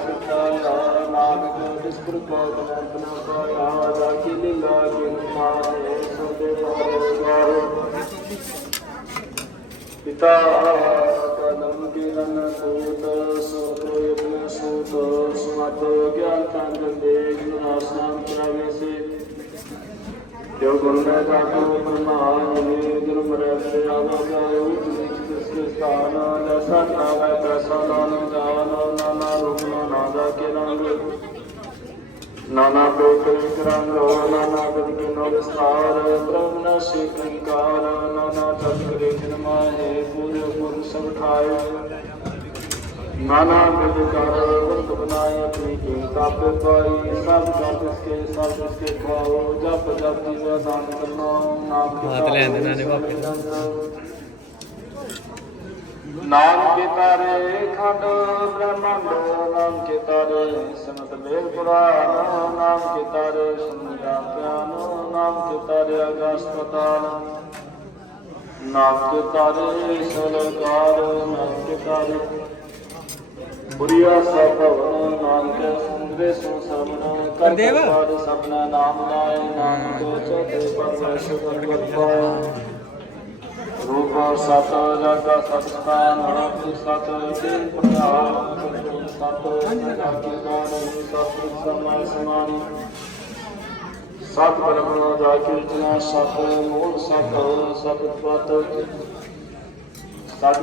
पिताया नानक जिस प्रकार अपना पाया जाकी लीला के माने सोते पाए पिता कदम किरण सूत सोत सूत सुमत ज्ञान तंग देव नाशान प्रवेशे जो गुरु ने जातो ब्रह्मांड गुरु मरते आवाजायो जिसके स्थान जैसा नाम तैसा नाम जान नाना रूप नाना के रंग नाना प्रकृति रंग नाना गति नो विस्तार ब्रह्म शिकार नाना चक्र जन्माए पूरे पुर सब ठाए नाना विकार वृत बनाए अपनी कीमता पे पाई सब जप इसके खाओ जप जप की दान करना नाम नाम के तारे खंड ब्रह्मांड नाम के तारे समत वेद पुराण नाम के तारे सुनिया ज्ञान नाम के तारे आकाश पताल नाम के तारे सलकार नाम के तारे बुरिया सब भवन नाम के सुंदरे सुसमन कर सपना नाम लाए नाम को चौथे परमेश्वर रूप सत जग सत्स्थान सत तीन प्रकार सत की गानी सत समय समानी सत ब्रह्म जाकी जना सत मूल सत सत पत